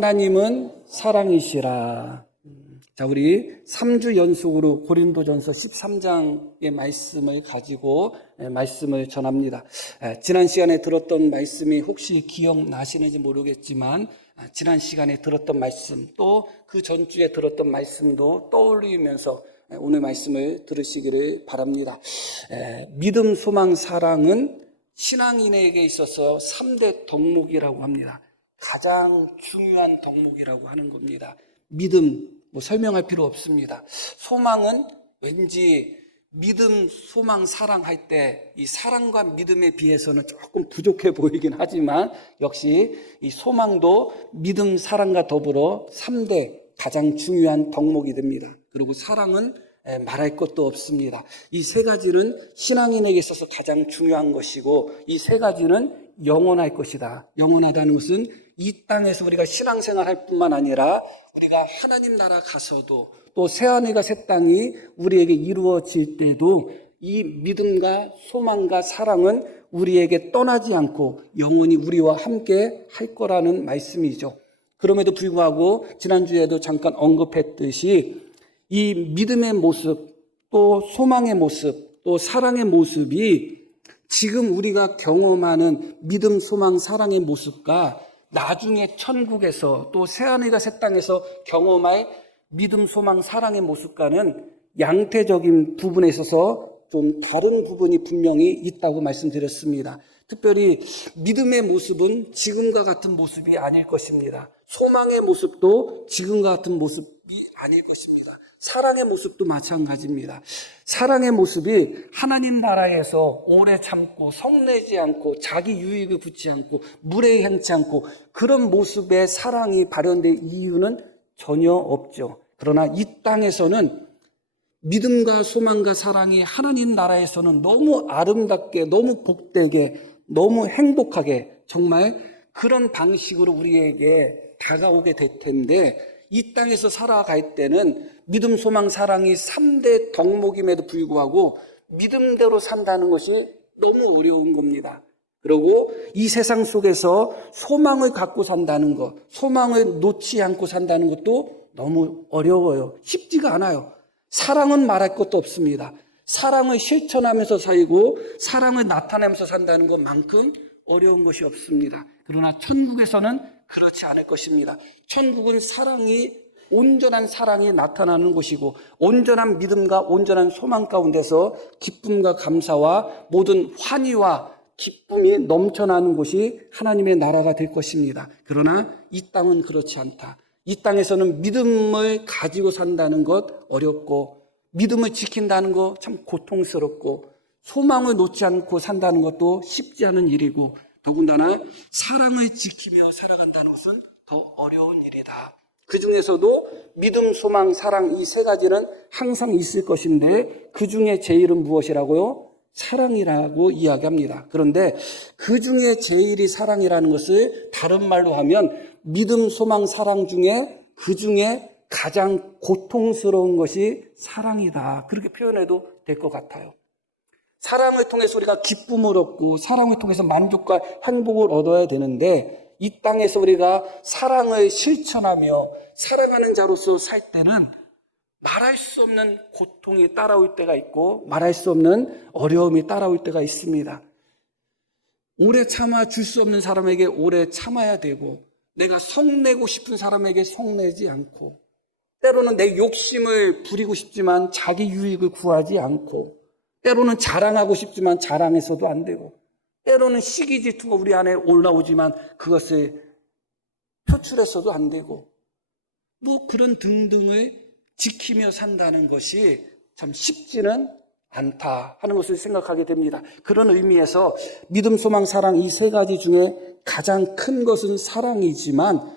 하나님은 사랑이시라. 자, 우리 3주 연속으로 고린도전서 13장의 말씀을 가지고 말씀을 전합니다. 지난 시간에 들었던 말씀이 혹시 기억나시는지 모르겠지만 지난 시간에 들었던 말씀 또 그 전주에 들었던 말씀도 떠올리면서 오늘 말씀을 들으시기를 바랍니다. 믿음, 소망, 사랑은 신앙인에게 있어서 3대 덕목이라고 합니다. 가장 중요한 덕목이라고 하는 겁니다. 믿음, 설명할 필요 없습니다. 소망은 왠지 믿음, 소망, 사랑할 때 이 사랑과 믿음에 비해서는 조금 부족해 보이긴 하지만 역시 이 소망도 믿음, 사랑과 더불어 3대 가장 중요한 덕목이 됩니다. 그리고 사랑은 말할 것도 없습니다. 이 세 가지는 신앙인에게 있어서 가장 중요한 것이고 이 세 가지는 영원할 것이다. 영원하다는 것은 이 땅에서 우리가 신앙생활 할 뿐만 아니라 우리가 하나님 나라 가서도 또 새하늘과 새 땅이 우리에게 이루어질 때도 이 믿음과 소망과 사랑은 우리에게 떠나지 않고 영원히 우리와 함께 할 거라는 말씀이죠. 그럼에도 불구하고 지난주에도 잠깐 언급했듯이 이 믿음의 모습, 또 소망의 모습, 또 사랑의 모습이 지금 우리가 경험하는 믿음, 소망, 사랑의 모습과 나중에 천국에서 또 새하늘과 새 땅에서 경험할 믿음, 소망, 사랑의 모습과는 양태적인 부분에 있어서 좀 다른 부분이 분명히 있다고 말씀드렸습니다. 특별히 믿음의 모습은 지금과 같은 모습이 아닐 것입니다. 소망의 모습도 지금과 같은 모습이 아닐 것입니다. 사랑의 모습도 마찬가지입니다. 사랑의 모습이 하나님 나라에서 오래 참고 성내지 않고 자기 유익을 붙지 않고 무례행치 않고 그런 모습의 사랑이 발현될 이유는 전혀 없죠. 그러나 이 땅에서는 믿음과 소망과 사랑이 하나님 나라에서는 너무 아름답게, 너무 복되게, 너무 행복하게 정말 그런 방식으로 우리에게 다가오게 될 텐데 이 땅에서 살아갈 때는 믿음, 소망, 사랑이 3대 덕목임에도 불구하고 믿음대로 산다는 것이 너무 어려운 겁니다. 그리고 이 세상 속에서 소망을 갖고 산다는 것, 소망을 놓지 않고 산다는 것도 너무 어려워요. 쉽지가 않아요. 사랑은 말할 것도 없습니다. 사랑을 실천하면서 살고 사랑을 나타내면서 산다는 것만큼 어려운 것이 없습니다. 그러나 천국에서는 그렇지 않을 것입니다. 천국은 온전한 사랑이 나타나는 곳이고 온전한 믿음과 온전한 소망 가운데서 기쁨과 감사와 모든 환희와 기쁨이 넘쳐나는 곳이 하나님의 나라가 될 것입니다. 그러나 이 땅은 그렇지 않다. 이 땅에서는 믿음을 가지고 산다는 것 어렵고 믿음을 지킨다는 것 참 고통스럽고 소망을 놓지 않고 산다는 것도 쉽지 않은 일이고 더군다나 사랑을 지키며 살아간다는 것은 더 어려운 일이다. 그 중에서도 믿음, 소망, 사랑 이 세 가지는 항상 있을 것인데 그 중에 제일은 무엇이라고요? 사랑이라고 이야기합니다. 그런데 그 중에 제일이 사랑이라는 것을 다른 말로 하면 믿음, 소망, 사랑 중에 그 중에 가장 고통스러운 것이 사랑이다. 그렇게 표현해도 될 것 같아요. 사랑을 통해서 우리가 기쁨을 얻고 사랑을 통해서 만족과 행복을 얻어야 되는데 이 땅에서 우리가 사랑을 실천하며 사랑하는 자로서 살 때는 말할 수 없는 고통이 따라올 때가 있고 말할 수 없는 어려움이 따라올 때가 있습니다. 오래 참아 줄 수 없는 사람에게 오래 참아야 되고 내가 성내고 싶은 사람에게 성내지 않고 때로는 내 욕심을 부리고 싶지만 자기 유익을 구하지 않고 때로는 자랑하고 싶지만 자랑해서도 안 되고 때로는 시기 질투가 우리 안에 올라오지만 그것을 표출해서도 안 되고 그런 등등을 지키며 산다는 것이 참 쉽지는 않다 하는 것을 생각하게 됩니다. 그런 의미에서 믿음, 소망, 사랑 이 세 가지 중에 가장 큰 것은 사랑이지만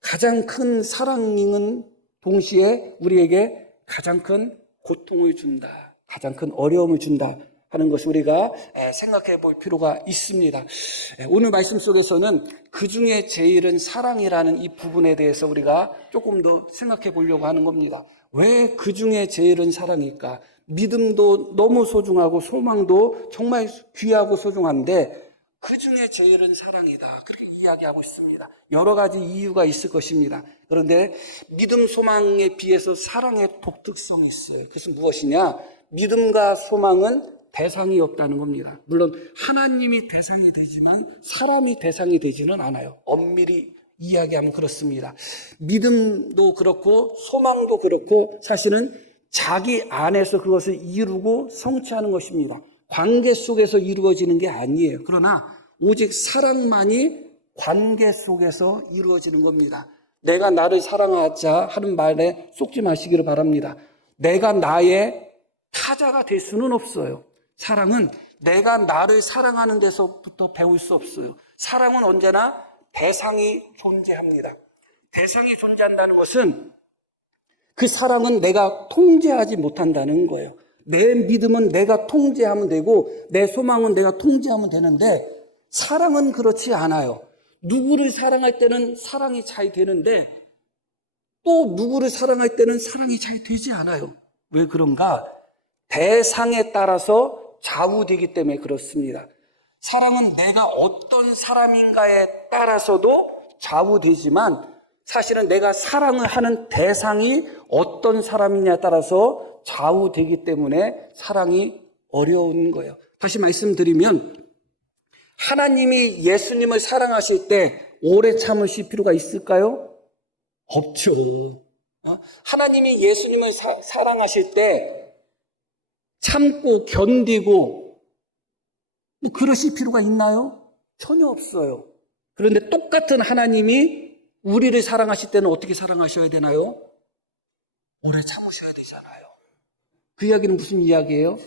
가장 큰 사랑은 동시에 우리에게 가장 큰 고통을 준다. 가장 큰 어려움을 준다 하는 것을 우리가 생각해 볼 필요가 있습니다. 오늘 말씀 속에서는 그 중에 제일은 사랑이라는 이 부분에 대해서 우리가 조금 더 생각해 보려고 하는 겁니다. 왜 그 중에 제일은 사랑일까? 믿음도 너무 소중하고 소망도 정말 귀하고 소중한데 그 중에 제일은 사랑이다. 그렇게 이야기하고 있습니다. 여러 가지 이유가 있을 것입니다. 그런데 믿음, 소망에 비해서 사랑의 독특성이 있어요. 그것은 무엇이냐? 믿음과 소망은 대상이 없다는 겁니다. 물론 하나님이 대상이 되지만 사람이 대상이 되지는 않아요. 엄밀히 이야기하면 그렇습니다. 믿음도 그렇고 소망도 그렇고 사실은 자기 안에서 그것을 이루고 성취하는 것입니다. 관계 속에서 이루어지는 게 아니에요. 그러나 오직 사랑만이 관계 속에서 이루어지는 겁니다. 내가 나를 사랑하자 하는 말에 속지 마시기를 바랍니다. 내가 나의 타자가 될 수는 없어요. 사랑은 내가 나를 사랑하는 데서부터 배울 수 없어요. 사랑은 언제나 대상이 존재합니다. 대상이 존재한다는 것은 그 사랑은 내가 통제하지 못한다는 거예요. 내 믿음은 내가 통제하면 되고 내 소망은 내가 통제하면 되는데 사랑은 그렇지 않아요. 누구를 사랑할 때는 사랑이 잘 되는데 또 누구를 사랑할 때는 사랑이 잘 되지 않아요. 왜 그런가? 대상에 따라서 좌우되기 때문에 그렇습니다. 사랑은 내가 어떤 사람인가에 따라서도 좌우되지만 사실은 내가 사랑을 하는 대상이 어떤 사람이냐에 따라서 좌우되기 때문에 사랑이 어려운 거예요. 다시 말씀드리면 하나님이 예수님을 사랑하실 때 오래 참으실 필요가 있을까요? 없죠. 하나님이 예수님을 사랑하실 때 참고 견디고 그러실 필요가 있나요? 전혀 없어요. 그런데 똑같은 하나님이 우리를 사랑하실 때는 어떻게 사랑하셔야 되나요? 오래 참으셔야 되잖아요. 그 이야기는 무슨 이야기예요?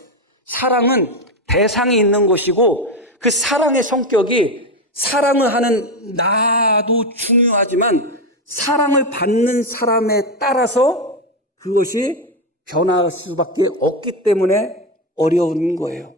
사랑은 대상이 있는 것이고 그 사랑의 성격이 사랑을 하는 나도 중요하지만 사랑을 받는 사람에 따라서 그것이 변할 수밖에 없기 때문에 어려운 거예요.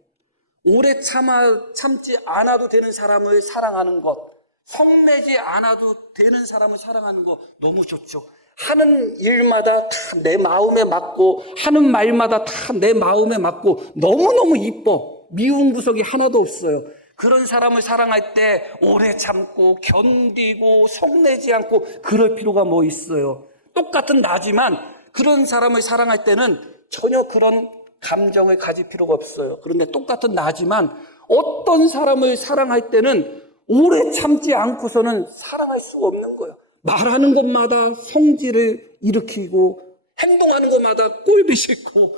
오래 참지 않아도 되는 사람을 사랑하는 것, 성내지 않아도 되는 사람을 사랑하는 것 너무 좋죠. 하는 일마다 다 내 마음에 맞고 하는 말마다 다 내 마음에 맞고 너무너무 이뻐. 미운 구석이 하나도 없어요. 그런 사람을 사랑할 때 오래 참고 견디고 성내지 않고 그럴 필요가 뭐 있어요. 똑같은 나지만 그런 사람을 사랑할 때는 전혀 그런 감정을 가질 필요가 없어요. 그런데 똑같은 나지만 어떤 사람을 사랑할 때는 오래 참지 않고서는 사랑할 수가 없는 거예요. 말하는 것마다 성질을 일으키고 행동하는 것마다 꼴도 싫고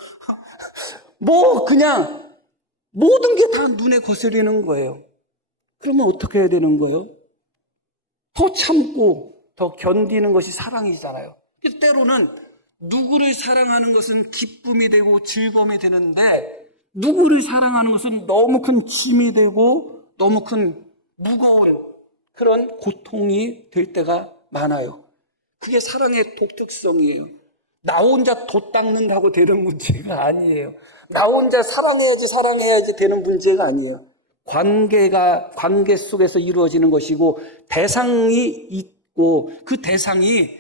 뭐 그냥 모든 게 다 눈에 거슬리는 거예요. 그러면 어떻게 해야 되는 거예요? 더 참고 더 견디는 것이 사랑이잖아요. 그래서 때로는 누구를 사랑하는 것은 기쁨이 되고 즐거움이 되는데 누구를 사랑하는 것은 너무 큰 짐이 되고 너무 큰 무거운 그런 고통이 될 때가 많아요. 그게 사랑의 독특성이에요. 나 혼자 돛 닦는다고 되는 문제가 아니에요. 나 혼자 사랑해야지 되는 문제가 아니에요. 관계 속에서 이루어지는 것이고 대상이 있고 그 대상이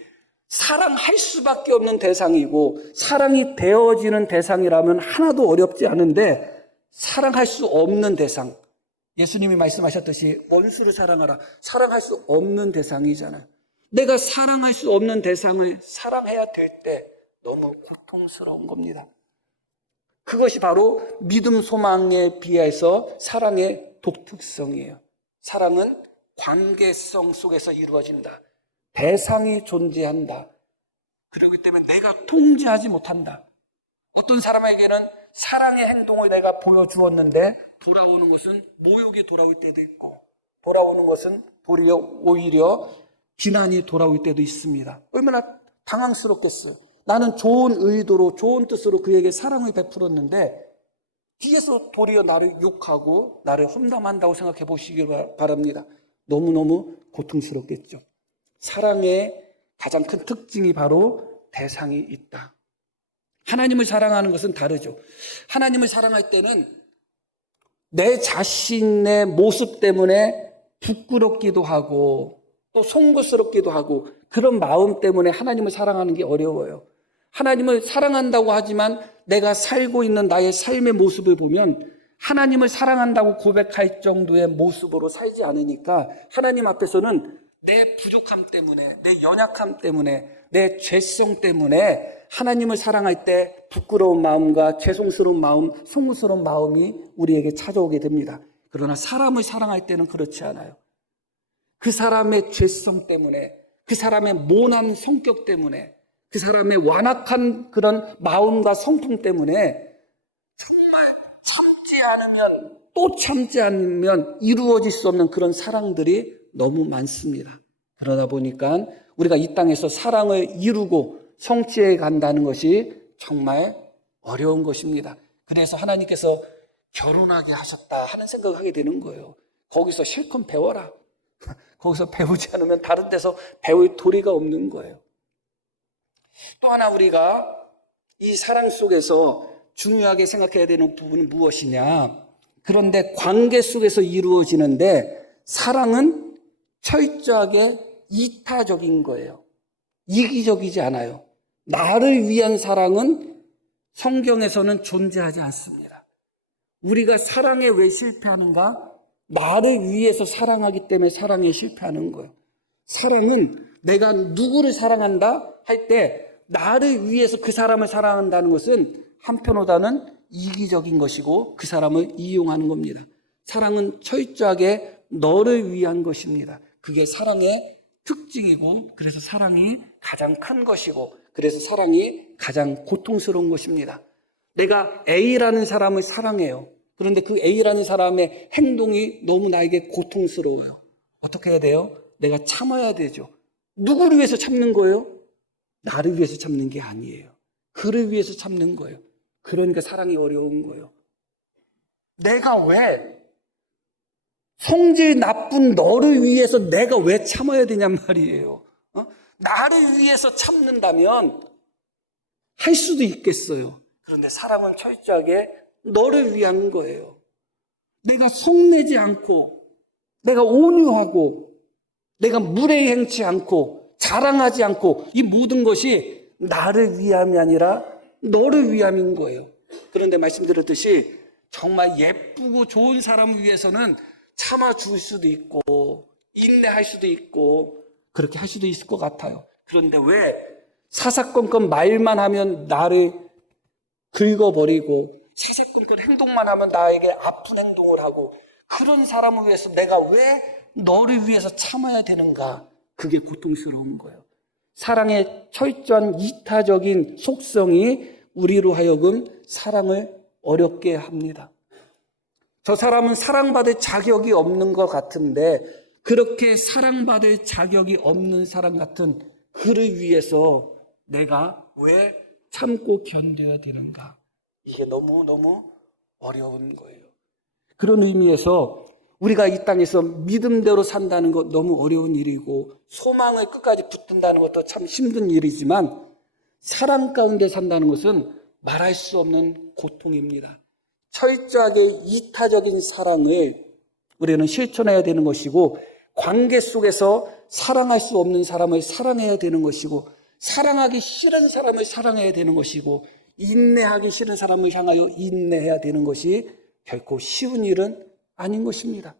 사랑할 수밖에 없는 대상이고 사랑이 되어지는 대상이라면 하나도 어렵지 않은데 사랑할 수 없는 대상. 예수님이 말씀하셨듯이 원수를 사랑하라. 사랑할 수 없는 대상이잖아요. 내가 사랑할 수 없는 대상을 사랑해야 될 때 너무 고통스러운 겁니다. 그것이 바로 믿음, 소망에 비해서 사랑의 독특성이에요. 사랑은 관계성 속에서 이루어진다. 대상이 존재한다. 그렇기 때문에 내가 통제하지 못한다. 어떤 사람에게는 사랑의 행동을 내가 보여주었는데 돌아오는 것은 모욕이 돌아올 때도 있고 돌아오는 것은 오히려 비난이 돌아올 때도 있습니다. 얼마나 당황스럽겠어요. 나는 좋은 의도로 좋은 뜻으로 그에게 사랑을 베풀었는데 뒤에서 도리어 나를 욕하고 나를 험담한다고 생각해 보시기 바랍니다. 너무너무 고통스럽겠죠. 사랑의 가장 큰 특징이 바로 대상이 있다. 하나님을 사랑하는 것은 다르죠. 하나님을 사랑할 때는 내 자신의 모습 때문에 부끄럽기도 하고 또 송구스럽기도 하고 그런 마음 때문에 하나님을 사랑하는 게 어려워요. 하나님을 사랑한다고 하지만 내가 살고 있는 나의 삶의 모습을 보면 하나님을 사랑한다고 고백할 정도의 모습으로 살지 않으니까 하나님 앞에서는 내 부족함 때문에, 내 연약함 때문에, 내 죄성 때문에 하나님을 사랑할 때 부끄러운 마음과 죄송스러운 마음, 송구스러운 마음이 우리에게 찾아오게 됩니다. 그러나 사람을 사랑할 때는 그렇지 않아요. 그 사람의 죄성 때문에, 그 사람의 모난 성격 때문에, 그 사람의 완악한 그런 마음과 성품 때문에 정말 참지 않으면, 또 참지 않으면 이루어질 수 없는 그런 사랑들이 너무 많습니다. 그러다 보니까 우리가 이 땅에서 사랑을 이루고 성취해 간다는 것이 정말 어려운 것입니다. 그래서 하나님께서 결혼하게 하셨다 하는 생각을 하게 되는 거예요. 거기서 실컷 배워라. 거기서 배우지 않으면 다른 데서 배울 도리가 없는 거예요. 또 하나 우리가 이 사랑 속에서 중요하게 생각해야 되는 부분은 무엇이냐? 그런데 관계 속에서 이루어지는데 사랑은 철저하게 이타적인 거예요. 이기적이지 않아요. 나를 위한 사랑은 성경에서는 존재하지 않습니다. 우리가 사랑에 왜 실패하는가? 나를 위해서 사랑하기 때문에 사랑에 실패하는 거예요. 사랑은 내가 누구를 사랑한다 할 때 나를 위해서 그 사람을 사랑한다는 것은 한편보다는 이기적인 것이고 그 사람을 이용하는 겁니다. 사랑은 철저하게 너를 위한 것입니다. 그게 사랑의 특징이고 그래서 사랑이 가장 큰 것이고 그래서 사랑이 가장 고통스러운 것입니다. 내가 A라는 사람을 사랑해요. 그런데 그 A라는 사람의 행동이 너무 나에게 고통스러워요. 어떻게 해야 돼요? 내가 참아야 되죠. 누구를 위해서 참는 거예요? 나를 위해서 참는 게 아니에요. 그를 위해서 참는 거예요. 그러니까 사랑이 어려운 거예요. 내가 왜 성질 나쁜 너를 위해서 내가 왜 참아야 되냔 말이에요. 나를 위해서 참는다면 할 수도 있겠어요. 그런데 사랑은 철저하게 너를 위한 거예요. 내가 속내지 않고 내가 온유하고 내가 무례히 행치 않고 자랑하지 않고 이 모든 것이 나를 위함이 아니라 너를 위함인 거예요. 그런데 말씀드렸듯이 정말 예쁘고 좋은 사람을 위해서는 참아줄 수도 있고 인내할 수도 있고 그렇게 할 수도 있을 것 같아요. 그런데 왜 사사건건 말만 하면 나를 긁어버리고 사사건건 행동만 하면 나에게 아픈 행동을 하고 그런 사람을 위해서 내가 왜 너를 위해서 참아야 되는가? 그게 고통스러운 거예요. 사랑의 철저한 이타적인 속성이 우리로 하여금 사랑을 어렵게 합니다. 저 사람은 사랑받을 자격이 없는 것 같은데 그렇게 사랑받을 자격이 없는 사람 같은 그를 위해서 내가 왜 참고 견뎌야 되는가? 이게 너무너무 어려운 거예요. 그런 의미에서 우리가 이 땅에서 믿음대로 산다는 것 너무 어려운 일이고 소망을 끝까지 붙든다는 것도 참 힘든 일이지만 사랑 가운데 산다는 것은 말할 수 없는 고통입니다. 철저하게 이타적인 사랑을 우리는 실천해야 되는 것이고 관계 속에서 사랑할 수 없는 사람을 사랑해야 되는 것이고 사랑하기 싫은 사람을 사랑해야 되는 것이고 인내하기 싫은 사람을 향하여 인내해야 되는 것이 결코 쉬운 일은 아닌 것입니다.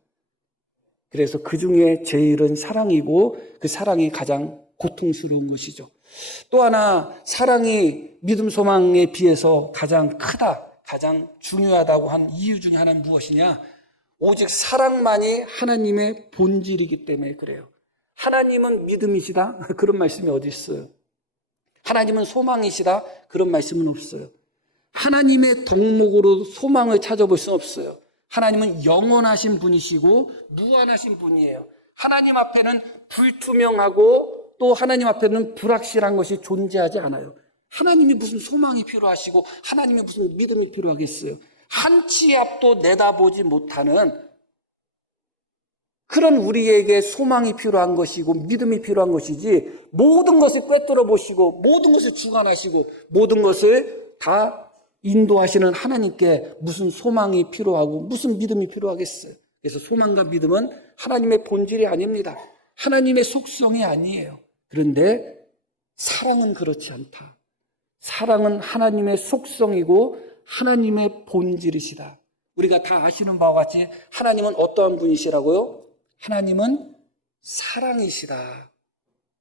그래서 그 중에 제일은 사랑이고 그 사랑이 가장 고통스러운 것이죠. 또 하나 사랑이 믿음 소망에 비해서 가장 크다, 가장 중요하다고 한 이유 중에 하나는 무엇이냐? 오직 사랑만이 하나님의 본질이기 때문에 그래요. 하나님은 믿음이시다? 그런 말씀이 어디 있어요? 하나님은 소망이시다? 그런 말씀은 없어요. 하나님의 덕목으로 소망을 찾아볼 수는 없어요. 하나님은 영원하신 분이시고 무한하신 분이에요. 하나님 앞에는 불투명하고 또 하나님 앞에는 불확실한 것이 존재하지 않아요. 하나님이 무슨 소망이 필요하시고 하나님이 무슨 믿음이 필요하겠어요. 한 치 앞도 내다보지 못하는 그런 우리에게 소망이 필요한 것이고 믿음이 필요한 것이지 모든 것을 꿰뚫어 보시고 모든 것을 주관하시고 모든 것을 다 인도하시는 하나님께 무슨 소망이 필요하고 무슨 믿음이 필요하겠어요. 그래서 소망과 믿음은 하나님의 본질이 아닙니다. 하나님의 속성이 아니에요. 그런데 사랑은 그렇지 않다. 사랑은 하나님의 속성이고 하나님의 본질이시다. 우리가 다 아시는 바와 같이 하나님은 어떠한 분이시라고요? 하나님은 사랑이시다.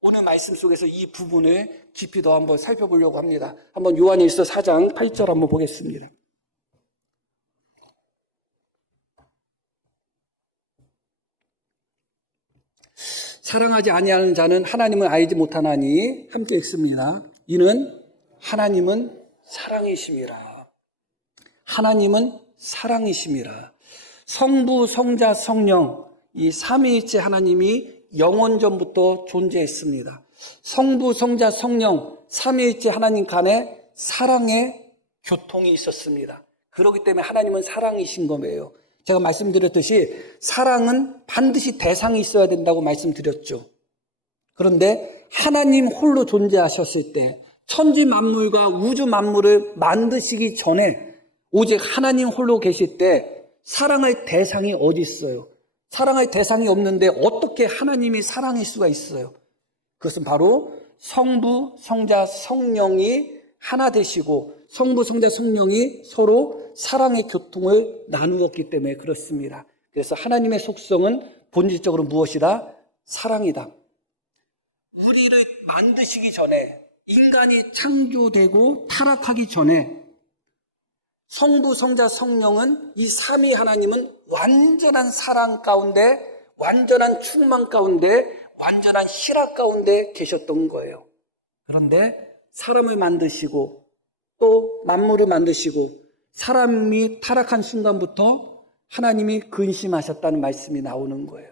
오늘 말씀 속에서 이 부분을 깊이 더 한번 살펴보려고 합니다. 한번 요한일서 4장 8절 한번 보겠습니다. 사랑하지 아니하는 자는 하나님을 알지 못하나니, 함께 읽습니다. 이는 하나님은 사랑이심이라. 하나님은 사랑이심이라. 성부, 성자, 성령, 이 삼위일체 하나님이 영원전부터 존재했습니다. 성부, 성자, 성령, 삼위일체 하나님 간에 사랑의 교통이 있었습니다. 그렇기 때문에 하나님은 사랑이신 거예요. 제가 말씀드렸듯이 사랑은 반드시 대상이 있어야 된다고 말씀드렸죠. 그런데 하나님 홀로 존재하셨을 때 천지 만물과 우주 만물을 만드시기 전에 오직 하나님 홀로 계실 때 사랑할 대상이 어디 있어요? 사랑할 대상이 없는데 어떻게 하나님이 사랑일 수가 있어요? 그것은 바로 성부, 성자, 성령이 하나 되시고 성부, 성자, 성령이 서로 사랑의 교통을 나누었기 때문에 그렇습니다. 그래서 하나님의 속성은 본질적으로 무엇이다? 사랑이다. 우리를 만드시기 전에, 인간이 창조되고 타락하기 전에 성부, 성자, 성령은 이 삼위 하나님은 완전한 사랑 가운데, 완전한 충만 가운데, 완전한 희락 가운데 계셨던 거예요. 그런데 사람을 만드시고 또 만물을 만드시고 사람이 타락한 순간부터 하나님이 근심하셨다는 말씀이 나오는 거예요.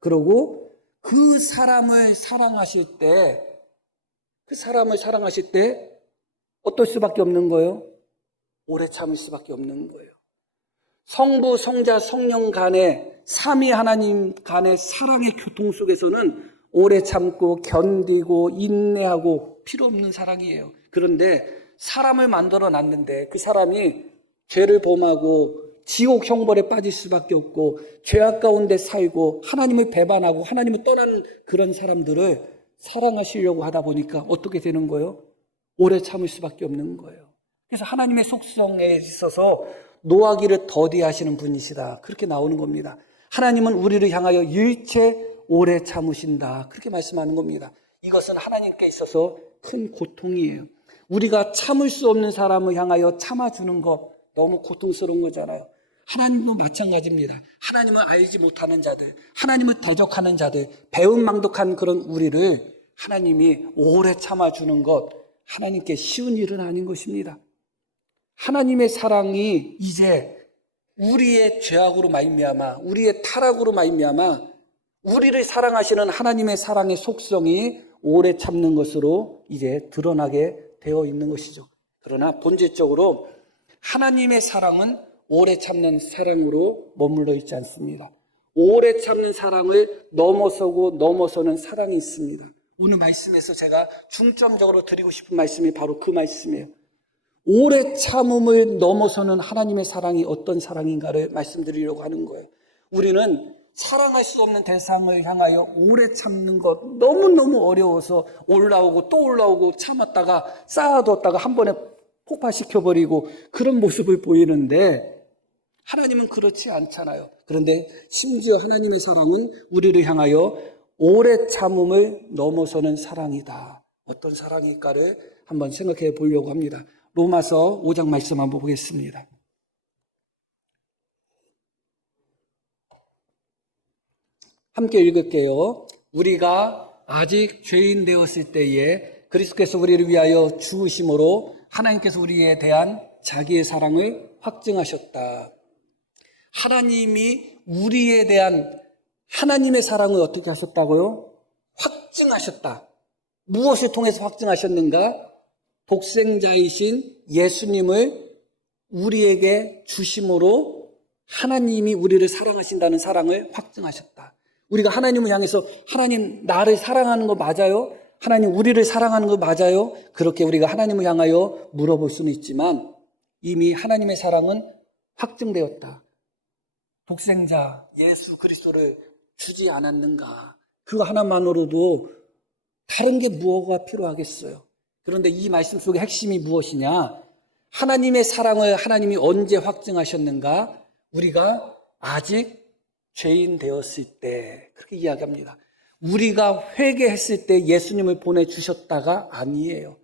그러고 그 사람을 사랑하실 때 어떨 수밖에 없는 거예요? 오래 참을 수밖에 없는 거예요. 성부, 성자, 성령 간의 삼위 하나님 간의 사랑의 교통 속에서는 오래 참고 견디고 인내하고 필요 없는 사랑이에요. 그런데 사람을 만들어 놨는데 그 사람이 죄를 범하고 지옥 형벌에 빠질 수밖에 없고 죄악 가운데 살고 하나님을 배반하고 하나님을 떠난 그런 사람들을 사랑하시려고 하다 보니까 어떻게 되는 거예요? 오래 참을 수밖에 없는 거예요. 그래서 하나님의 속성에 있어서 노하기를 더디하시는 분이시다. 그렇게 나오는 겁니다. 하나님은 우리를 향하여 일체 오래 참으신다. 그렇게 말씀하는 겁니다. 이것은 하나님께 있어서 큰 고통이에요. 우리가 참을 수 없는 사람을 향하여 참아주는 것 너무 고통스러운 거잖아요. 하나님도 마찬가지입니다. 하나님을 알지 못하는 자들, 하나님을 대적하는 자들, 배은망덕한 그런 우리를 하나님이 오래 참아주는 것 하나님께 쉬운 일은 아닌 것입니다. 하나님의 사랑이 이제 우리의 죄악으로 말미암아, 우리의 타락으로 말미암아 우리를 사랑하시는 하나님의 사랑의 속성이 오래 참는 것으로 이제 드러나게 되어 있는 것이죠. 그러나 본질적으로 하나님의 사랑은 오래 참는 사랑으로 머물러 있지 않습니다. 오래 참는 사랑을 넘어서는 사랑이 있습니다. 오늘 말씀에서 제가 중점적으로 드리고 싶은 말씀이 바로 그 말씀이에요. 오래 참음을 넘어서는 하나님의 사랑이 어떤 사랑인가를 말씀드리려고 하는 거예요. 우리는 사랑할 수 없는 대상을 향하여 오래 참는 것 너무너무 어려워서 올라오고 또 올라오고 참았다가 쌓아뒀다가 한 번에 폭파시켜버리고 그런 모습을 보이는데 하나님은 그렇지 않잖아요. 그런데 심지어 하나님의 사랑은 우리를 향하여 오래 참음을 넘어서는 사랑이다. 어떤 사랑일까를 한번 생각해 보려고 합니다. 로마서 5장 말씀 한번 보겠습니다. 함께 읽을게요. 우리가 아직 죄인 되었을 때에 그리스도께서 우리를 위하여 죽으심으로 하나님께서 우리에 대한 자기의 사랑을 확증하셨다. 하나님이 우리에 대한 하나님의 사랑을 어떻게 하셨다고요? 확증하셨다. 무엇을 통해서 확증하셨는가? 독생자이신 예수님을 우리에게 주심으로 하나님이 우리를 사랑하신다는 사랑을 확증하셨다. 우리가 하나님을 향해서 하나님 나를 사랑하는 거 맞아요? 하나님 우리를 사랑하는 거 맞아요? 그렇게 우리가 하나님을 향하여 물어볼 수는 있지만 이미 하나님의 사랑은 확증되었다. 독생자 예수 그리스도를 주지 않았는가? 그거 하나만으로도 다른 게 무엇가 필요하겠어요? 그런데 이 말씀 속의 핵심이 무엇이냐? 하나님의 사랑을 하나님이 언제 확증하셨는가? 우리가 아직 죄인 되었을 때, 그렇게 이야기합니다. 우리가 회개했을 때 예수님을 보내주셨다가 아니에요.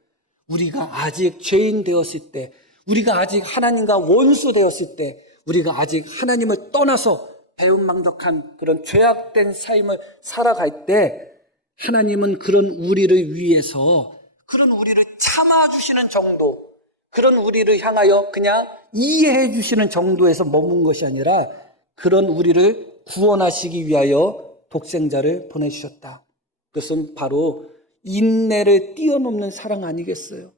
우리가 아직 죄인 되었을 때, 우리가 아직 하나님과 원수 되었을 때, 우리가 아직 하나님을 떠나서 배은망덕한 그런 죄악된 삶을 살아갈 때, 하나님은 그런 우리를 위해서, 그런 우리를 참아주시는 정도, 그런 우리를 향하여 그냥 이해해 주시는 정도에서 머문 것이 아니라 그런 우리를 구원하시기 위하여 독생자를 보내주셨다. 그것은 바로 인내를 뛰어넘는 사랑 아니겠어요?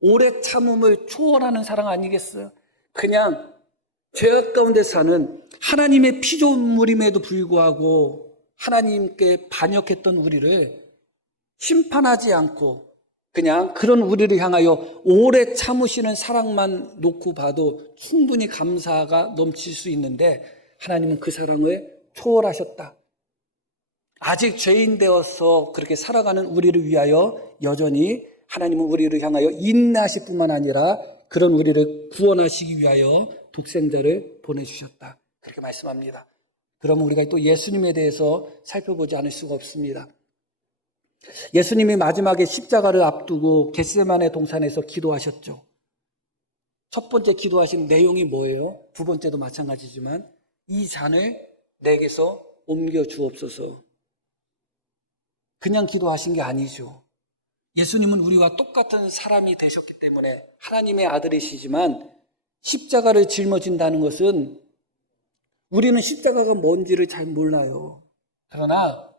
오래 참음을 초월하는 사랑 아니겠어요? 그냥 죄악 가운데 사는 하나님의 피조물임에도 불구하고 하나님께 반역했던 우리를 심판하지 않고 그냥 그런 우리를 향하여 오래 참으시는 사랑만 놓고 봐도 충분히 감사가 넘칠 수 있는데 하나님은 그 사랑을 초월하셨다. 아직 죄인 되어서 그렇게 살아가는 우리를 위하여 여전히 하나님은 우리를 향하여 인내하실 뿐만 아니라 그런 우리를 구원하시기 위하여 독생자를 보내주셨다. 그렇게 말씀합니다. 그러면 우리가 또 예수님에 대해서 살펴보지 않을 수가 없습니다. 예수님이 마지막에 십자가를 앞두고 겟세마네 동산에서 기도하셨죠. 첫 번째 기도하신 내용이 뭐예요? 두 번째도 마찬가지지만 이 잔을 내게서 옮겨 주옵소서. 그냥 기도하신 게 아니죠. 예수님은 우리와 똑같은 사람이 되셨기 때문에 하나님의 아들이시지만 십자가를 짊어진다는 것은 우리는 십자가가 뭔지를 잘 몰라요. 그러나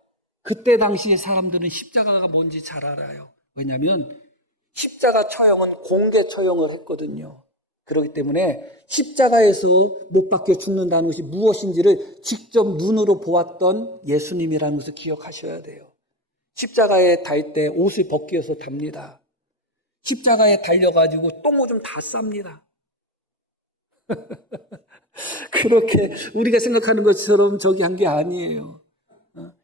그때 당시의 사람들은 십자가가 뭔지 잘 알아요. 왜냐하면 십자가 처형은 공개 처형을 했거든요. 그렇기 때문에 십자가에서 못 박혀 죽는다는 것이 무엇인지를 직접 눈으로 보았던 예수님이라는 것을 기억하셔야 돼요. 십자가에 달 때 옷을 벗겨서 답니다. 십자가에 달려가지고 똥오줌 다 쌉니다. 그렇게 우리가 생각하는 것처럼 저기 한 게 아니에요.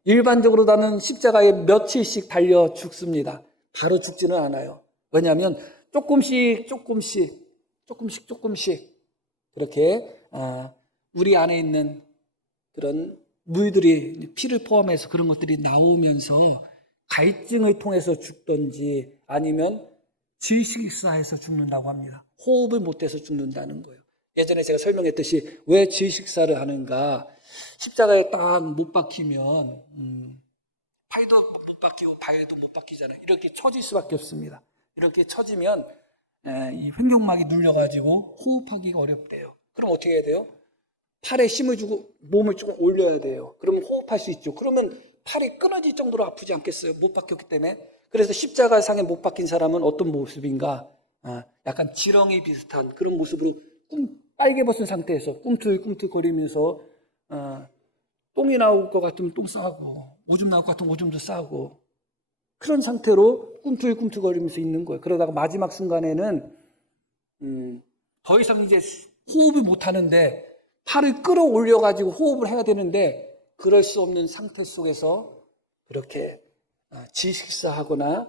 일반적으로 나는 십자가에 며칠씩 달려 죽습니다. 바로 죽지는 않아요. 왜냐하면 조금씩 그렇게 우리 안에 있는 그런 물들이 피를 포함해서 그런 것들이 나오면서 갈증을 통해서 죽든지 아니면 질식사해서 죽는다고 합니다. 호흡을 못해서 죽는다는 거예요. 예전에 제가 설명했듯이 왜 질식사를 하는가? 십자가에 딱 못 박히면 팔도 못 박히고 발도 못 박히잖아요. 이렇게 처질 수밖에 없습니다. 이렇게 처지면 이 횡격막이 눌려가지고 호흡하기가 어렵대요. 그럼 어떻게 해야 돼요? 팔에 힘을 주고 몸을 조금 올려야 돼요. 그러면 호흡할 수 있죠. 그러면 팔이 끊어질 정도로 아프지 않겠어요? 못 박혔기 때문에. 그래서 십자가상에 못 박힌 사람은 어떤 모습인가? 약간 지렁이 비슷한 그런 모습으로 빨개 벗은 상태에서 꿈틀꿈틀거리면서 똥이 나올 것 같으면 똥 싸고 오줌 나올 것 같으면 오줌도 싸고 그런 상태로 꿈틀꿈틀거리면서 있는 거예요. 그러다가 마지막 순간에는 더 이상 이제 호흡을 못 하는데 팔을 끌어올려가지고 호흡을 해야 되는데 그럴 수 없는 상태 속에서 그렇게 질식사하거나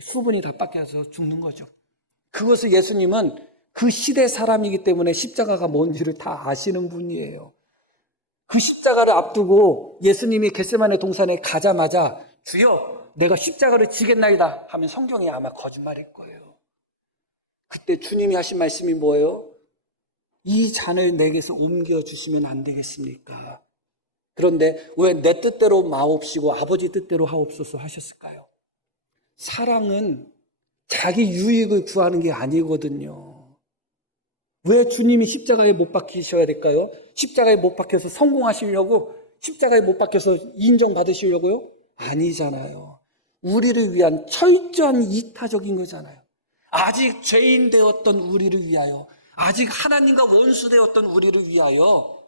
수분이 다 뺏겨서 죽는 거죠. 그것을 예수님은 그 시대 사람이기 때문에 십자가가 뭔지를 다 아시는 분이에요. 그 십자가를 앞두고 예수님이 겟세마네 동산에 가자마자 주여 내가 십자가를 지겠나이다 하면 성경이 아마 거짓말일 거예요. 그때 주님이 하신 말씀이 뭐예요? 이 잔을 내게서 옮겨주시면 안 되겠습니까? 그런데 왜 내 뜻대로 마옵시고 아버지 뜻대로 하옵소서 하셨을까요? 사랑은 자기 유익을 구하는 게 아니거든요. 왜 주님이 십자가에 못 박히셔야 될까요? 십자가에 못 박혀서 성공하시려고? 십자가에 못 박혀서 인정받으시려고요? 아니잖아요. 우리를 위한 철저한 이타적인 거잖아요. 아직 죄인 되었던 우리를 위하여, 아직 하나님과 원수 되었던 우리를 위하여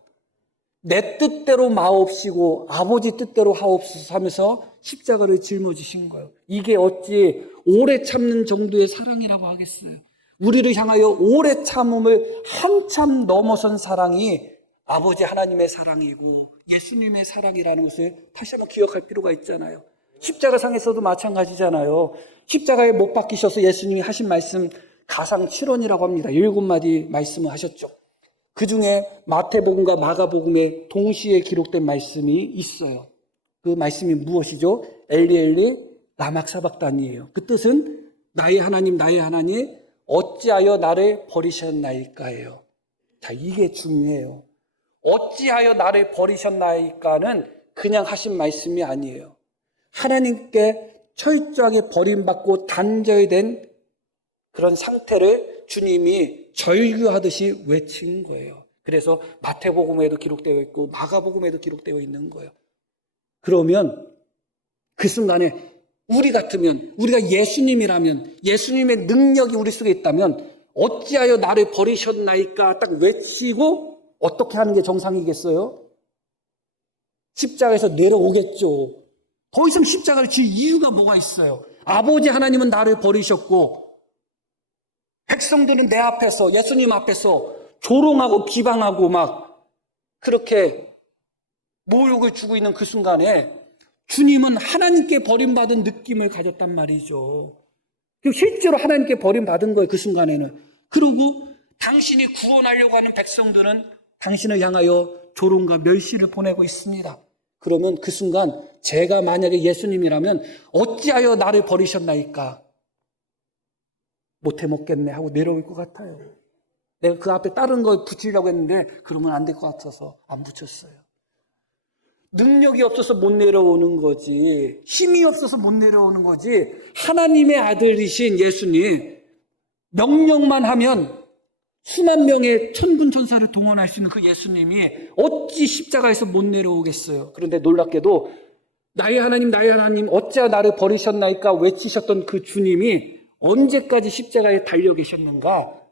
내 뜻대로 마옵시고 아버지 뜻대로 하옵소서 하면서 십자가를 짊어지신 거예요. 이게 어찌 오래 참는 정도의 사랑이라고 하겠어요. 우리를 향하여 오래 참음을 한참 넘어선 사랑이 아버지 하나님의 사랑이고 예수님의 사랑이라는 것을 다시 한번 기억할 필요가 있잖아요. 십자가상에서도 마찬가지잖아요. 십자가에 못 박히셔서 예수님이 하신 말씀 가상칠언이라고 합니다. 7마디 말씀을 하셨죠. 그 중에 마태복음과 마가복음에 동시에 기록된 말씀이 있어요. 그 말씀이 무엇이죠? 엘리 엘리 라막 사박단이에요. 그 뜻은 나의 하나님 나의 하나님 어찌하여 나를 버리셨나이까예요. 자, 이게 중요해요. 어찌하여 나를 버리셨나이까는 그냥 하신 말씀이 아니에요. 하나님께 철저하게 버림받고 단절된 그런 상태를 주님이 절규하듯이 외친 거예요. 그래서 마태복음에도 기록되어 있고 마가복음에도 기록되어 있는 거예요. 그러면 그 순간에 우리 같으면, 우리가 예수님이라면, 예수님의 능력이 우리 속에 있다면 어찌하여 나를 버리셨나이까 딱 외치고 어떻게 하는 게 정상이겠어요? 십자가에서 내려오겠죠. 더 이상 십자가를 질 이유가 뭐가 있어요? 아버지 하나님은 나를 버리셨고 백성들은 내 앞에서, 예수님 앞에서 조롱하고 비방하고 막 그렇게 모욕을 주고 있는 그 순간에 주님은 하나님께 버림받은 느낌을 가졌단 말이죠. 실제로 하나님께 버림받은 거예요, 그 순간에는. 그리고 당신이 구원하려고 하는 백성들은 당신을 향하여 조롱과 멸시를 보내고 있습니다. 그러면 그 순간 제가 만약에 예수님이라면 어찌하여 나를 버리셨나이까? 못해 먹겠네 하고 내려올 것 같아요. 내가 그 앞에 다른 걸 붙이려고 했는데 그러면 안 될 것 같아서 안 붙였어요. 능력이 없어서 못 내려오는 거지, 힘이 없어서 못 내려오는 거지, 하나님의 아들이신 예수님 명령만 하면 수만 명의 천군천사를 동원할 수 있는 그 예수님이 어찌 십자가에서 못 내려오겠어요. 그런데 놀랍게도 나의 하나님 어찌 나를 버리셨나이까 외치셨던 그 주님이 언제까지 십자가에 달려 계셨는가?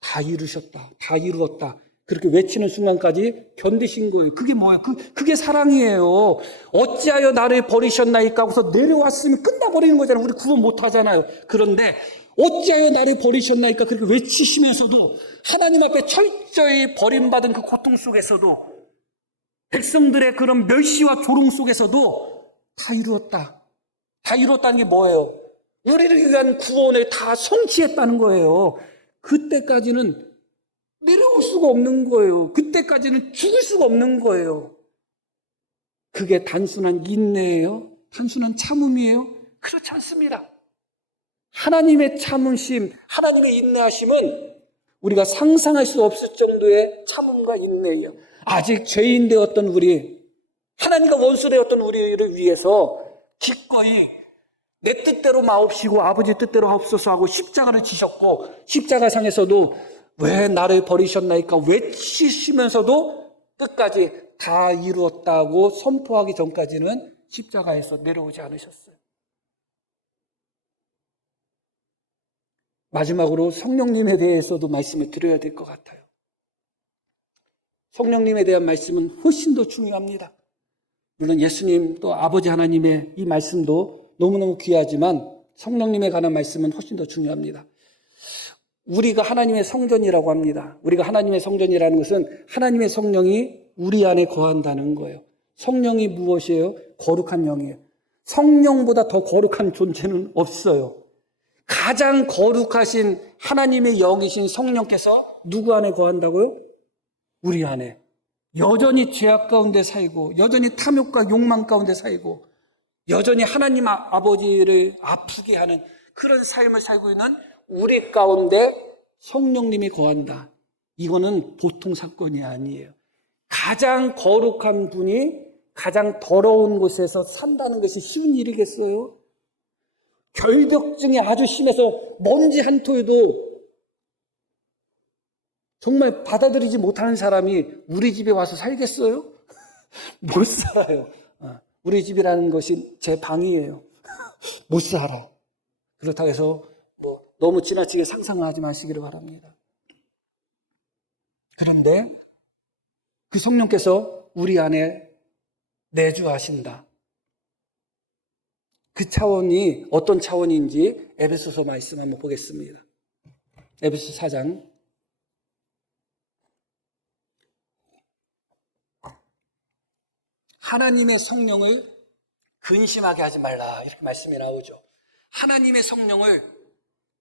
다 이루셨다, 다 이루었다, 그렇게 외치는 순간까지 견디신 거예요. 그게 뭐예요? 그게 사랑이에요. 어찌하여 나를 버리셨나이까 하고서 내려왔으면 끝나버리는 거잖아요. 우리 구원 못 하잖아요. 그런데 어찌하여 나를 버리셨나이까 그렇게 외치시면서도 하나님 앞에 철저히 버림받은 그 고통 속에서도 백성들의 그런 멸시와 조롱 속에서도 다 이루었다. 다 이루었다는 게 뭐예요? 우리를 위한 구원을 다 성취했다는 거예요. 그때까지는 내려올 수가 없는 거예요. 그때까지는 죽을 수가 없는 거예요. 그게 단순한 인내예요? 단순한 참음이에요? 그렇지 않습니다. 하나님의 참으심, 하나님의 인내하심은 우리가 상상할 수 없을 정도의 참음과 인내예요. 아직 죄인 되었던 우리, 하나님과 원수 되었던 우리를 위해서 기꺼이 내 뜻대로 마옵시고 아버지 뜻대로 하옵소서 하고 십자가를 지셨고, 십자가상에서도 왜 나를 버리셨나이까 외치시면서도 끝까지 다 이루었다고 선포하기 전까지는 십자가에서 내려오지 않으셨어요. 마지막으로 성령님에 대해서도 말씀을 드려야 될 것 같아요. 성령님에 대한 말씀은 훨씬 더 중요합니다. 물론 예수님 또 아버지 하나님의 이 말씀도 너무너무 귀하지만 성령님에 관한 말씀은 훨씬 더 중요합니다. 우리가 하나님의 성전이라고 합니다. 우리가 하나님의 성전이라는 것은 하나님의 성령이 우리 안에 거한다는 거예요. 성령이 무엇이에요? 거룩한 영이에요. 성령보다 더 거룩한 존재는 없어요. 가장 거룩하신 하나님의 영이신 성령께서 누구 안에 거한다고요? 우리 안에. 여전히 죄악 가운데 살고, 여전히 탐욕과 욕망 가운데 살고, 여전히 하나님 아버지를 아프게 하는 그런 삶을 살고 있는 우리 가운데 성령님이 거한다. 이거는 보통 사건이 아니에요. 가장 거룩한 분이 가장 더러운 곳에서 산다는 것이 쉬운 일이겠어요? 결벽증이 아주 심해서 먼지 한 토에도 정말 받아들이지 못하는 사람이 우리 집에 와서 살겠어요? 못 살아요. 우리 집이라는 것이 제 방이에요. 못 살아. 그렇다고 해서 너무 지나치게 상상하지 마시기를 바랍니다. 그런데 그 성령께서 우리 안에 내주하신다. 그 차원이 어떤 차원인지 에베소서 말씀 한번 보겠습니다. 에베소 4장. 하나님의 성령을 근심하게 하지 말라, 이렇게 말씀이 나오죠. 하나님의 성령을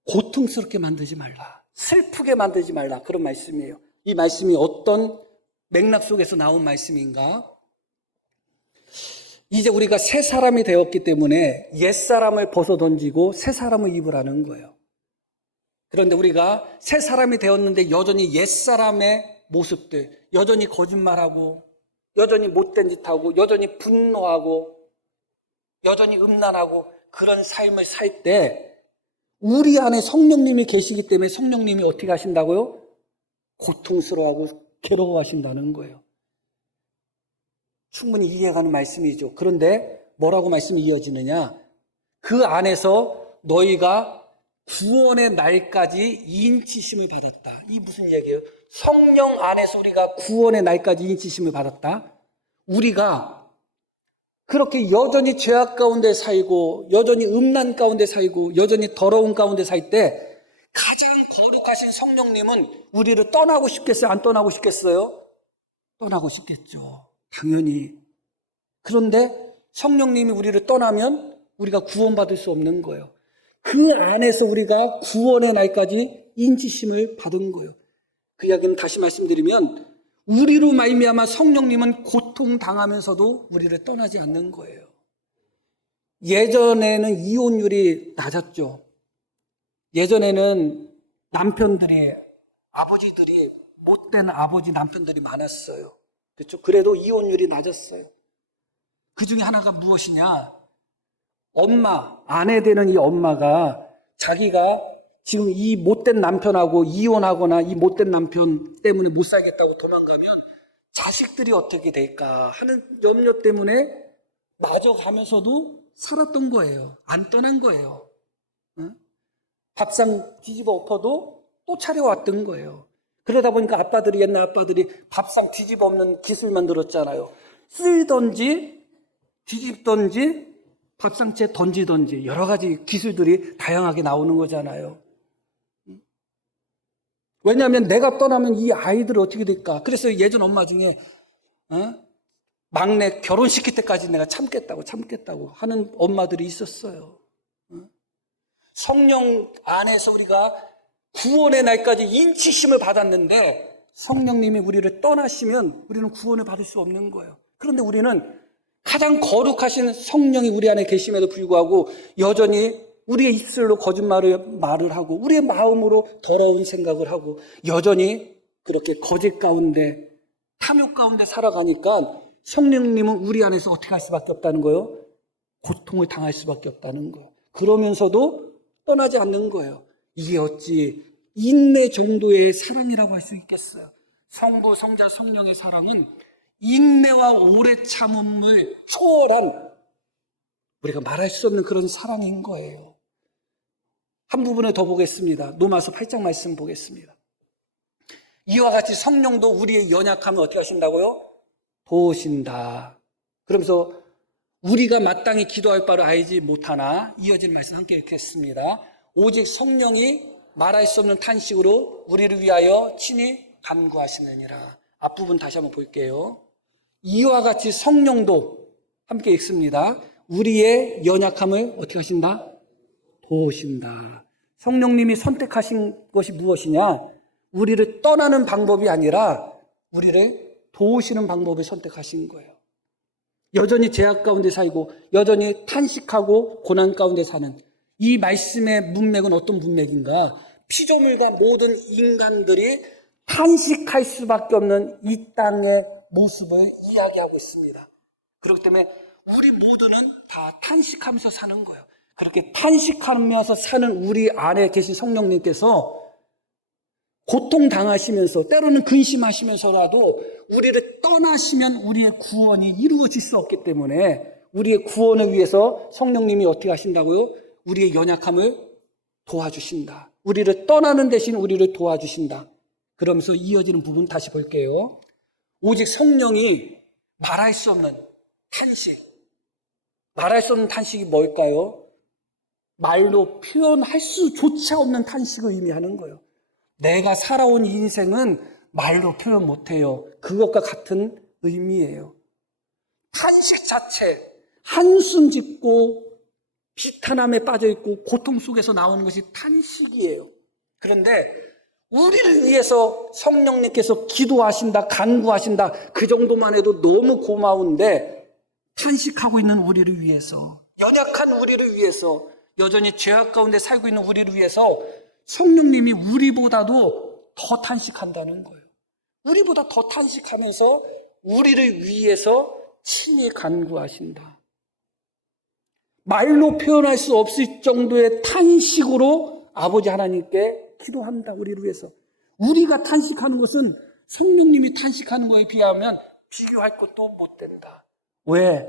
고통스럽게 만들지 말라. 슬프게 만들지 말라. 그런 말씀이에요. 이 말씀이 어떤 맥락 속에서 나온 말씀인가? 이제 우리가 새 사람이 되었기 때문에 옛 사람을 벗어 던지고 새 사람을 입으라는 거예요. 그런데 우리가 새 사람이 되었는데 여전히 옛 사람의 모습들, 여전히 거짓말하고, 여전히 못된 짓하고, 여전히 분노하고, 여전히 음란하고 그런 삶을 살 때 우리 안에 성령님이 계시기 때문에 성령님이 어떻게 하신다고요? 고통스러워하고 괴로워하신다는 거예요. 충분히 이해가는 말씀이죠. 그런데 뭐라고 말씀이 이어지느냐? 그 안에서 너희가 구원의 날까지 인치심을 받았다. 이 무슨 얘기예요? 성령 안에서 우리가 구원의 날까지 인치심을 받았다. 우리가 그렇게 여전히 죄악 가운데 살고 여전히 음란 가운데 살고 여전히 더러운 가운데 살 때 가장 거룩하신 성령님은 우리를 떠나고 싶겠어요? 안 떠나고 싶겠어요? 떠나고 싶겠죠. 당연히. 그런데 성령님이 우리를 떠나면 우리가 구원받을 수 없는 거예요. 그 안에서 우리가 구원의 날까지 인치심을 받은 거예요. 그 이야기는 다시 말씀드리면 우리로 말미암아 성령님은 고통당하면서도 우리를 떠나지 않는 거예요. 예전에는 이혼율이 낮았죠. 예전에는 남편들이, 아버지들이, 못된 아버지 남편들이 많았어요. 그렇죠? 그래도 이혼율이 낮았어요. 그 중에 하나가 무엇이냐? 엄마, 아내 되는 이 엄마가 자기가 지금 이 못된 남편하고 이혼하거나 이 못된 남편 때문에 못 살겠다고 도망가면 자식들이 어떻게 될까 하는 염려 때문에 마저 가면서도 살았던 거예요. 안 떠난 거예요. 응? 밥상 뒤집어 엎어도 또 차려왔던 거예요. 그러다 보니까 아빠들이, 옛날 아빠들이 밥상 뒤집어 엎는 기술만 들었잖아요. 쓸던지 뒤집던지 밥상채 던지던지 여러 가지 기술들이 다양하게 나오는 거잖아요. 왜냐하면 내가 떠나면 이 아이들은 어떻게 될까? 그래서 예전 엄마 중에 막내 결혼시킬 때까지 내가 참겠다고 하는 엄마들이 있었어요. 성령 안에서 우리가 구원의 날까지 인치심을 받았는데 성령님이 우리를 떠나시면 우리는 구원을 받을 수 없는 거예요. 그런데 우리는 가장 거룩하신 성령이 우리 안에 계심에도 불구하고 여전히 우리의 입술로 거짓말을 하고 우리의 마음으로 더러운 생각을 하고 여전히 그렇게 거짓 가운데 탐욕 가운데 살아가니까 성령님은 우리 안에서 어떻게 할 수밖에 없다는 거예요? 고통을 당할 수밖에 없다는 거예요. 그러면서도 떠나지 않는 거예요. 이게 어찌 인내 정도의 사랑이라고 할 수 있겠어요? 성부, 성자, 성령의 사랑은 인내와 오래 참음을 초월한 우리가 말할 수 없는 그런 사랑인 거예요. 한 부분을 더 보겠습니다. 로마서 8장 말씀 보겠습니다. 이와 같이 성령도 우리의 연약함을 어떻게 하신다고요? 도우신다. 그러면서 우리가 마땅히 기도할 바를 알지 못하나 이어진 말씀 함께 읽겠습니다. 오직 성령이 말할 수 없는 탄식으로 우리를 위하여 친히 간구하시느니라. 앞부분 다시 한번 볼게요. 이와 같이 성령도 함께 읽습니다. 우리의 연약함을 어떻게 하신다? 도우신다. 성령님이 선택하신 것이 무엇이냐? 우리를 떠나는 방법이 아니라 우리를 도우시는 방법을 선택하신 거예요. 여전히 죄악 가운데 살고 여전히 탄식하고 고난 가운데 사는 이 말씀의 문맥은 어떤 문맥인가? 피조물과 모든 인간들이 탄식할 수밖에 없는 이 땅의 모습을 이야기하고 있습니다. 그렇기 때문에 우리 모두는 다 탄식하면서 사는 거예요. 그렇게 탄식하면서 사는 우리 안에 계신 성령님께서 고통당하시면서 때로는 근심하시면서라도 우리를 떠나시면 우리의 구원이 이루어질 수 없기 때문에 우리의 구원을 위해서 성령님이 어떻게 하신다고요? 우리의 연약함을 도와주신다. 우리를 떠나는 대신 우리를 도와주신다. 그러면서 이어지는 부분 다시 볼게요. 오직 성령이 말할 수 없는 탄식. 말할 수 없는 탄식이 뭘까요? 말로 표현할 수조차 없는 탄식을 의미하는 거예요. 내가 살아온 인생은 말로 표현 못해요. 그것과 같은 의미예요. 탄식 자체, 한숨 짓고 비탄함에 빠져 있고 고통 속에서 나오는 것이 탄식이에요. 그런데 우리를 위해서 성령님께서 기도하신다, 간구하신다, 그 정도만 해도 너무 고마운데, 탄식하고 있는 우리를 위해서, 연약한 우리를 위해서, 여전히 죄악 가운데 살고 있는 우리를 위해서 성령님이 우리보다도 더 탄식한다는 거예요. 우리보다 더 탄식하면서 우리를 위해서 친히 간구하신다. 말로 표현할 수 없을 정도의 탄식으로 아버지 하나님께 기도합니다. 우리를 위해서. 우리가 탄식하는 것은 성령님이 탄식하는 것에 비하면 비교할 것도 못 된다. 왜?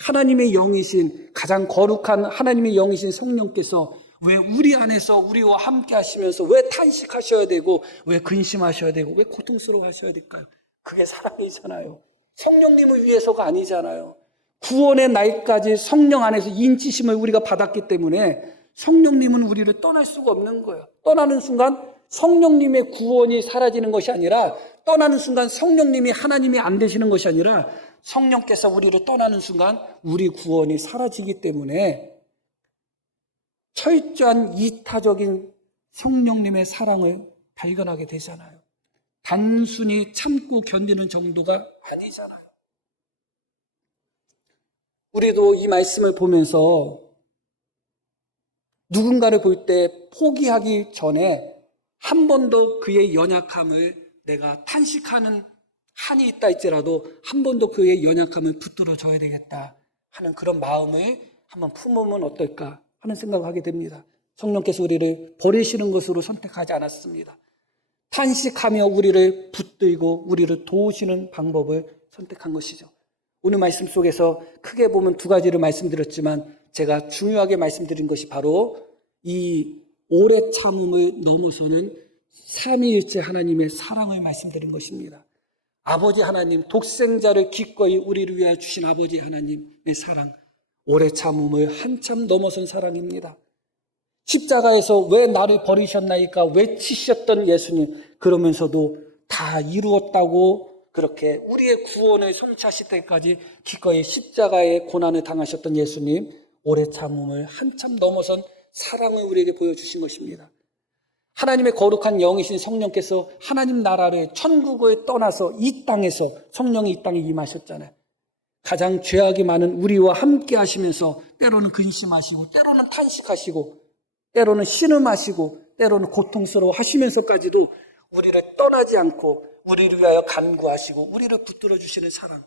하나님의 영이신, 가장 거룩한 하나님의 영이신 성령께서 왜 우리 안에서 우리와 함께 하시면서 왜 탄식하셔야 되고, 왜 근심하셔야 되고, 왜 고통스러워 하셔야 될까요? 그게 사랑이잖아요. 성령님을 위해서가 아니잖아요. 구원의 날까지 성령 안에서 인치심을 우리가 받았기 때문에 성령님은 우리를 떠날 수가 없는 거예요. 떠나는 순간 성령님의 구원이 사라지는 것이 아니라, 떠나는 순간 성령님이 하나님이 안 되시는 것이 아니라, 성령께서 우리를 떠나는 순간 우리 구원이 사라지기 때문에 철저한 이타적인 성령님의 사랑을 발견하게 되잖아요. 단순히 참고 견디는 정도가 아니잖아요. 우리도 이 말씀을 보면서 누군가를 볼 때 포기하기 전에 한 번 더 그의 연약함을, 내가 탄식하는 한이 있다 할지라도 한 번 더 그의 연약함을 붙들어 줘야 되겠다 하는 그런 마음을 한번 품으면 어떨까 하는 생각을 하게 됩니다. 성령께서 우리를 버리시는 것으로 선택하지 않았습니다. 탄식하며 우리를 붙들고 우리를 도우시는 방법을 선택한 것이죠. 오늘 말씀 속에서 크게 보면 두 가지를 말씀드렸지만, 제가 중요하게 말씀드린 것이 바로 이 오래 참음을 넘어서는 삼위일체 하나님의 사랑을 말씀드린 것입니다. 아버지 하나님, 독생자를 기꺼이 우리를 위하여 주신 아버지 하나님의 사랑, 오래 참음을 한참 넘어선 사랑입니다. 십자가에서 왜 나를 버리셨나이까 외치셨던 예수님, 그러면서도 다 이루었다고 그렇게 우리의 구원을 성취하실 때까지 기꺼이 십자가의 고난을 당하셨던 예수님, 오래 참음을 한참 넘어선 사랑을 우리에게 보여주신 것입니다. 하나님의 거룩한 영이신 성령께서 하나님 나라를, 천국을 떠나서 이 땅에서, 성령이 이 땅에 임하셨잖아요. 가장 죄악이 많은 우리와 함께 하시면서 때로는 근심하시고, 때로는 탄식하시고, 때로는 신음하시고, 때로는 고통스러워 하시면서까지도 우리를 떠나지 않고 우리를 위하여 간구하시고 우리를 붙들어 주시는 사랑,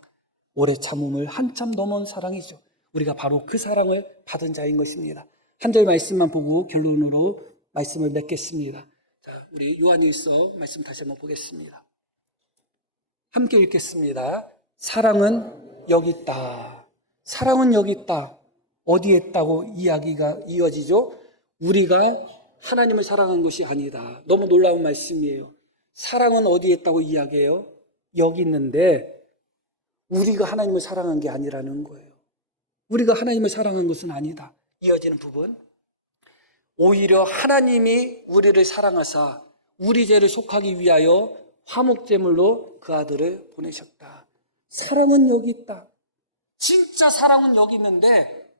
오래 참음을 한참 넘은 사랑이죠. 우리가 바로 그 사랑을 받은 자인 것입니다. 한 절 말씀만 보고 결론으로 말씀을 맺겠습니다. 자, 우리 요한일서 말씀 다시 한번 보겠습니다. 함께 읽겠습니다. 사랑은 여기 있다. 사랑은 여기 있다. 어디에 있다고 이야기가 이어지죠? 우리가 하나님을 사랑한 것이 아니다. 너무 놀라운 말씀이에요. 사랑은 어디에 있다고 이야기해요? 여기 있는데 우리가 하나님을 사랑한 게 아니라는 거예요. 우리가 하나님을 사랑한 것은 아니다. 이어지는 부분. 오히려 하나님이 우리를 사랑하사 우리 죄를 속하기 위하여 화목제물로 그 아들을 보내셨다. 사랑은 여기 있다. 진짜 사랑은 여기 있는데,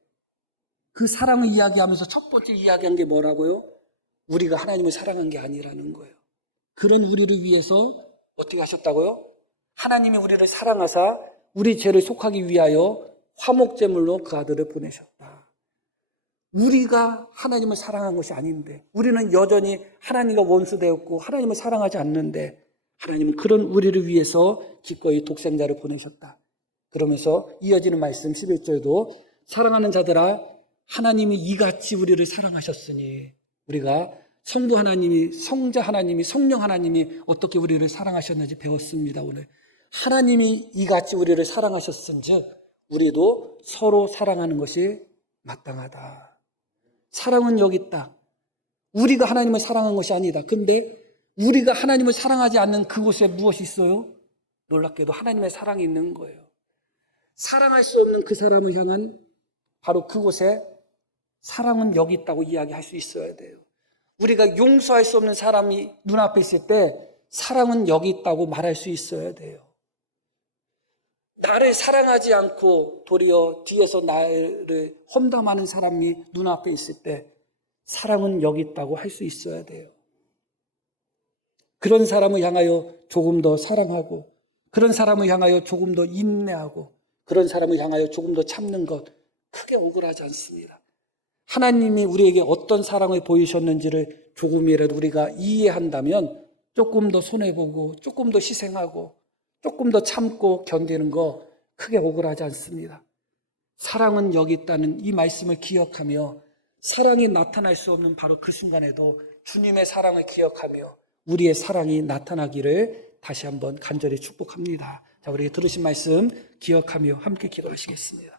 그 사랑을 이야기하면서 첫 번째 이야기한 게 뭐라고요? 우리가 하나님을 사랑한 게 아니라는 거예요. 그런 우리를 위해서 어떻게 하셨다고요? 하나님이 우리를 사랑하사 우리 죄를 속하기 위하여 화목제물로 그 아들을 보내셨다. 우리가 하나님을 사랑한 것이 아닌데, 우리는 여전히 하나님과 원수되었고 하나님을 사랑하지 않는데, 하나님은 그런 우리를 위해서 기꺼이 독생자를 보내셨다. 그러면서 이어지는 말씀 11절도 사랑하는 자들아, 하나님이 이같이 우리를 사랑하셨으니, 우리가 성부 하나님이, 성자 하나님이, 성령 하나님이 어떻게 우리를 사랑하셨는지 배웠습니다. 오늘 하나님이 이같이 우리를 사랑하셨은즉 우리도 서로 사랑하는 것이 마땅하다. 사랑은 여기 있다. 우리가 하나님을 사랑한 것이 아니다. 근데 우리가 하나님을 사랑하지 않는 그곳에 무엇이 있어요? 놀랍게도 하나님의 사랑이 있는 거예요. 사랑할 수 없는 그 사람을 향한 바로 그곳에 사랑은 여기 있다고 이야기할 수 있어야 돼요. 우리가 용서할 수 없는 사람이 눈앞에 있을 때 사랑은 여기 있다고 말할 수 있어야 돼요. 나를 사랑하지 않고 도리어 뒤에서 나를 험담하는 사람이 눈앞에 있을 때 사랑은 여기 있다고 할 수 있어야 돼요. 그런 사람을 향하여 조금 더 사랑하고, 그런 사람을 향하여 조금 더 인내하고, 그런 사람을 향하여 조금 더 참는 것 크게 억울하지 않습니다. 하나님이 우리에게 어떤 사랑을 보이셨는지를 조금이라도 우리가 이해한다면 조금 더 손해보고, 조금 더 희생하고, 조금 더 참고 견디는 거 크게 억울하지 않습니다. 사랑은 여기 있다는 이 말씀을 기억하며 사랑이 나타날 수 없는 바로 그 순간에도 주님의 사랑을 기억하며 우리의 사랑이 나타나기를 다시 한번 간절히 축복합니다. 자, 우리 들으신 말씀 기억하며 함께 기도하시겠습니다.